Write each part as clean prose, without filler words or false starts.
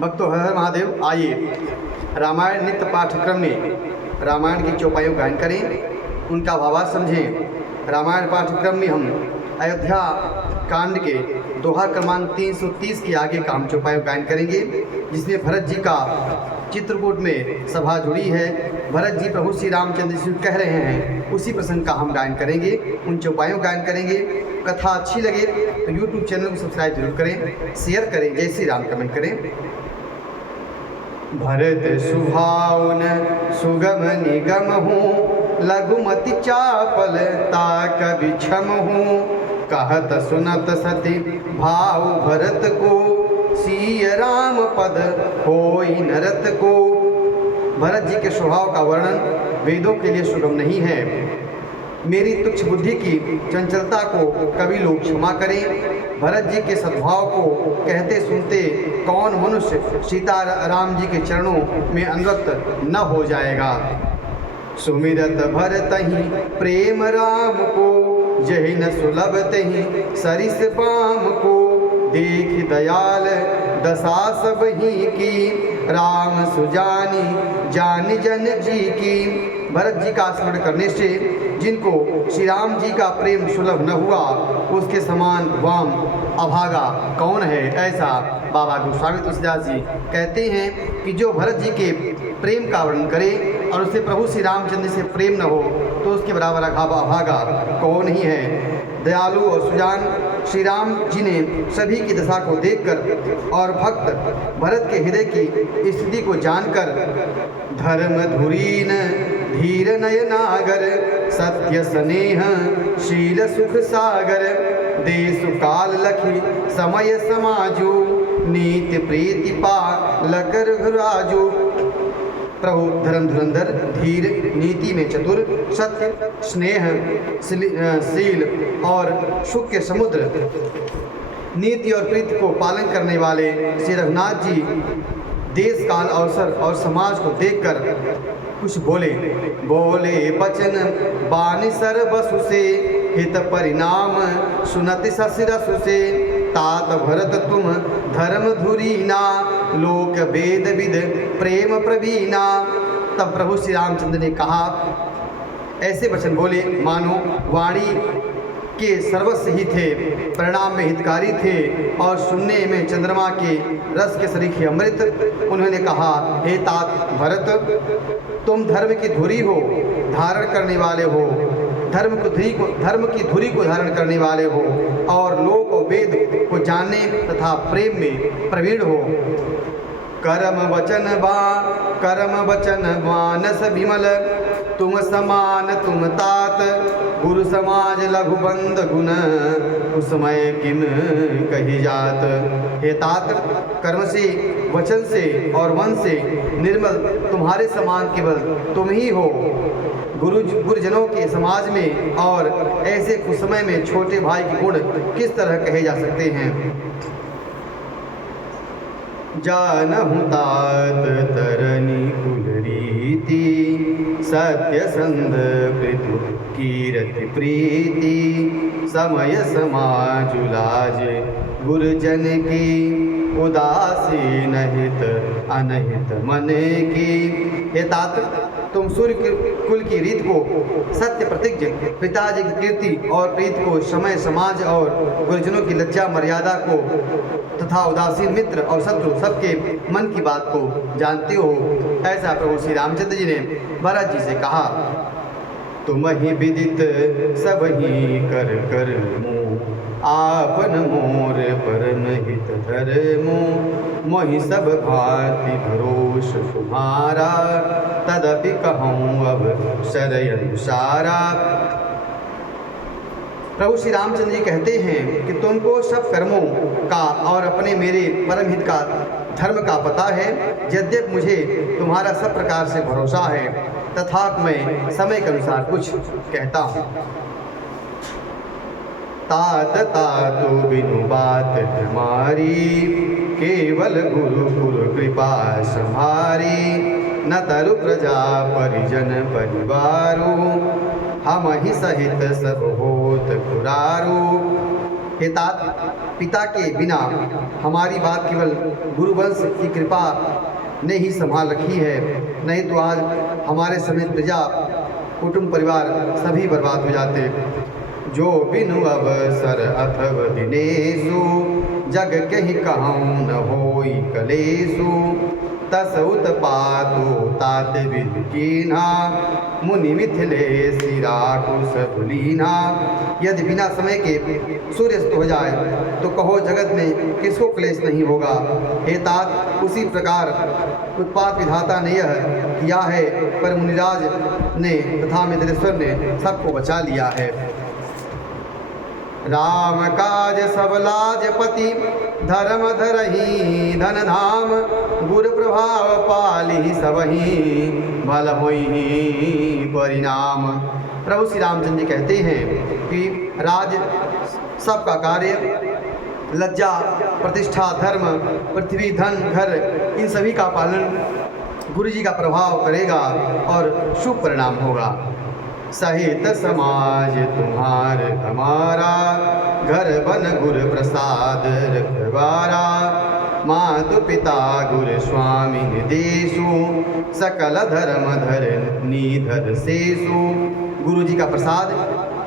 भक्तों, हर हर महादेव। आइए रामायण नित्य पाठ्यक्रम में रामायण की चौपाइयों गायन करें, उनका भावार्थ समझें। रामायण पाठ्यक्रम में हम अयोध्या कांड के दोहा क्रमांक 330 के आगे का हम चौपाइयों गायन करेंगे, जिसमें भरत जी का चित्रकूट में सभा जुड़ी है। भरत जी प्रभु श्री रामचंद्र जी कह रहे हैं, उसी प्रसंग का हम गायन करेंगे, उन चौपाइयों गायन करेंगे। कथा अच्छी लगे तो YouTube चैनल को सब्सक्राइब जरूर करें, शेयर करें, जय श्री राम कमेंट करें। भरत सुभावन सुगम निगम हूँ, लघुमति चापल ताक बिछम हूँ। कहत सुनत सती भाव भरत को, सिय राम पद होई नरत को। भरत जी के स्वभाव का वर्णन वेदों के लिए सुगम नहीं है। मेरी तुच्छ बुद्धि की चंचलता को कवि लोग क्षमा करें। भरत जी के सद्भाव को कहते सुनते कौन मनुष्य सीता राम जी के चरणों में अनुरक्त न हो जाएगा। सुमिरत भरत ही प्रेम राम को, जहि न सुलभ तहि सरिस बाम को। देख दयाल दशा सब ही की, राम सुजानी जान जन जी की। भरत जी का स्मरण करने से जिनको श्री राम जी का प्रेम सुलभ न हुआ, उसके समान वाम अभागा कौन है। ऐसा बाबा गोस्वामी तुलसीदास जी कहते हैं कि जो भरत जी के प्रेम का वर्णन करे और उसे प्रभु श्री रामचंद्र से प्रेम न हो, तो उसके बराबर अभागा कौन ही है। दयालु और सुजान श्री राम जी ने सभी की दशा को देखकर और भक्त भरत के हृदय की स्थिति को जानकर, धर्म धुरीन धीर नयनागर, सत्य स्नेह शील सुख सागर। देश काल लखी समय समाजो, नीति प्रीति पालक रघुराजो। प्रभु धर्म धुरंधर, धीर नीति में चतुर, सत्य स्नेह शील और सुख के समुद्र, नीति और प्रीति को पालन करने वाले श्री रघुनाथ जी देश काल अवसर और समाज को देखकर कुछ बोले बचन बानी सर बसु से, हित परिणाम सुनति ससुरसु से। तात भरत तुम धर्म धुरीना, लोक वेद विद प्रेम प्रवीणा। तब प्रभु श्री रामचंद्र ने कहा, ऐसे वचन बोले मानो वाणी के सर्वस्व ही थे, परिणाम में हितकारी थे और सुनने में चंद्रमा के रस के सरीखे अमृत। उन्होंने कहा, हे तात भरत, तुम धर्म की धुरी हो, धारण करने वाले हो, धर्म की धुरी को धारण करने वाले हो और लोक और वेद को जानने तथा प्रेम में प्रवीण हो। कर्म वचन मानस विमल, तुम समान तुम तात, गुरु समाज लघुबंद गुण, कुसमय किम कही जात। हे तात, कर्म से, वचन से और मन से निर्मल तुम्हारे समान केवल तुम ही हो। गुरुजनों के समाज में और ऐसे कुसमय में छोटे भाई के गुण किस तरह कहे जा सकते हैं। जानहु तात तरनी कुल रीति, सत्य संध पृथु कीरति प्रीति। समय समाज लाज गुरुजन की, उदासीन हित अनहित मन की। हे तात, तुम सूर्य कुल की रीत को, सत्य प्रतिज्ञ पिताजी की कीर्ति और प्रीति को, समय समाज और गुरुजनों की लज्जा मर्यादा को तथा उदासीन मित्र और शत्रु सबके मन की बात को जानते हो। ऐसा प्रभु श्री रामचंद्र जी ने भरत जी से कहा। तुम ही विदित सब ही कर कर मुँह, आपन मोर परम हित धर्मो। मोहि सब भांति भरोस तुम्हारा, तदपि कहूँ अब शरय अनुसारा। प्रभु श्री रामचंद्र जी कहते हैं कि तुमको सब कर्मों का और अपने मेरे परम हित का धर्म का पता है। यद्यपि मुझे तुम्हारा सब प्रकार से भरोसा है, तथा मैं समय के अनुसार कुछ कहता हूँ। तात तातो बिनु बात हमारी, केवल गुरु कृपा संभारी। न तरु प्रजा परिजन परिवारो, हम ही सहित सब होत पुरारो। हे तात, पिता के बिना हमारी बात केवल गुरुवंश की कृपा ने ही संभाल रखी है, नहीं तो आज हमारे समेत प्रजा कुटुंब परिवार सभी बर्बाद हो जाते। जो बिनु अवसर अथव दिनेशु जग कहि कहूँ न होई कलेशु तस उत्पातो तात विधि कीन्हा मुनि मिथिलेसी राकुश भुलीना। यदि बिना समय के सूर्यास्त हो जाए तो कहो जगत में किसको क्लेश नहीं होगा। हे तात, उसी प्रकार उत्पात विधाता ने यह किया है, पर मुनिराज ने तथा मिथिलेश्वर ने सबको बचा लिया है। राम काज सब लाजपति धर्म धरही धन धाम गुर प्रभाव पाली सबही भल होई परिणाम। प्रभु श्री रामचंद्र जी कहते हैं कि राज सबका कार्य, लज्जा प्रतिष्ठा धर्म पृथ्वी धन घर इन सभी का पालन गुरु जी का प्रभाव करेगा और शुभ परिणाम होगा। सहित समाज तुम्हार हमारा घर बन गुर प्रसाद रखवारा। मातु पिता गुर स्वामी निदेशु सकल धर्म धर निधर शेषु। गुरु जी का प्रसाद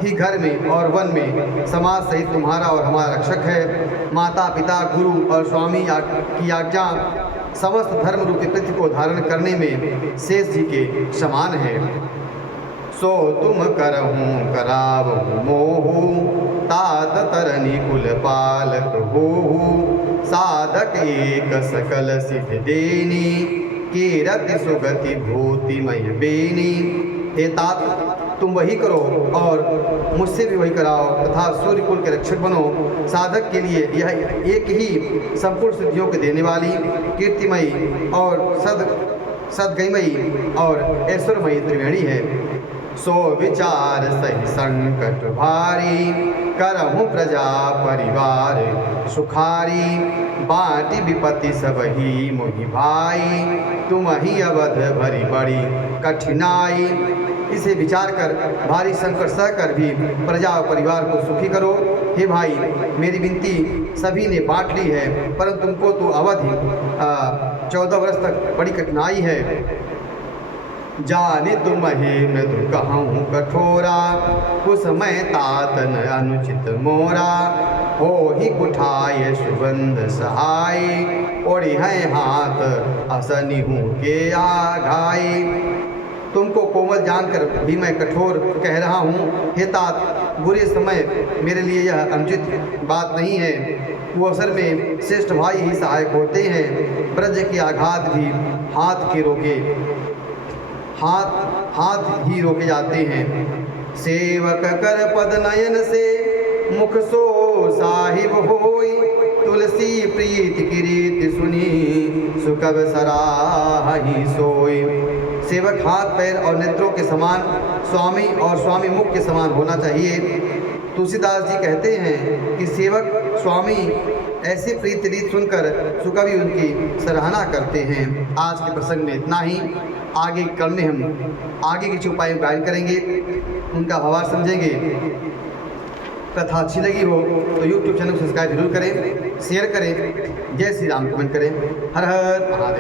ही घर में और वन में समाज सहित तुम्हारा और हमारा रक्षक है। माता पिता गुरु और स्वामी की आज्ञा समस्त धर्म रूपी पृथ्वी को धारण करने में शेष जी के समान है। सो तुम करहूँ करावहूँ मोहू तात तरनी कुल पालक होहू। साधक एक सकल सिद्ध देनी कीरति सुगति भूतिमय बेनी। हे तात, तुम वही करो और मुझसे भी वही कराओ तथा सूर्य कुल के रक्षक बनो। साधक के लिए यह एक ही संपूर्ण सिद्धियों को देने वाली कीर्तिमयी और सदगमयी और ऐश्वर्यमयी त्रिवेणी है। सो विचार सही संकट भारी करहूँ प्रजा परिवार सुखारी। बाटी विपत्ति सब ही मोहि भाई तुम ही अवध भरी बड़ी कठिनाई। इसे विचार कर भारी संकट सहकर भी प्रजा और परिवार को सुखी करो। हे भाई, मेरी विनती सभी ने बांट ली है, परंतु तुमको तो अवधि 14 वर्ष तक बड़ी कठिनाई है। जाने तुम ही मृदु कहूँ कठोरा कुसमय तातन अनुचित मोरा। हो ही कुठाय सुगंध सहाय ओढ़ी है हाथ असनी हूँ के आघाई। तुमको कोमल जानकर भी मैं कठोर कह रहा हूँ। हे तात, बुरे समय मेरे लिए यह अनुचित बात नहीं है। वो अवसर में श्रेष्ठ भाई ही सहायक होते हैं। ब्रज के आघात भी हाथ ही रोके जाते हैं। सेवक कर पद नयन से मुख सो साहिब होई। तुलसी प्रीत की रीत सुनी सुकब सराही सोई। सेवक हाथ पैर और नेत्रों के समान, स्वामी और स्वामी मुख के समान होना चाहिए। तुलसीदास जी कहते हैं कि सेवक स्वामी ऐसी प्रीत रीत सुनकर सुकवि उनकी सराहना करते हैं। आज के प्रसंग में इतना ही। आगे कल में हम आगे की चौपाई गायन करेंगे, उनका भावार्थ समझेंगे। कथा अच्छी लगी हो तो YouTube चैनल को सब्सक्राइब जरूर करें, शेयर करें। जय श्री राम कमेंट करें। हर हर महादेव।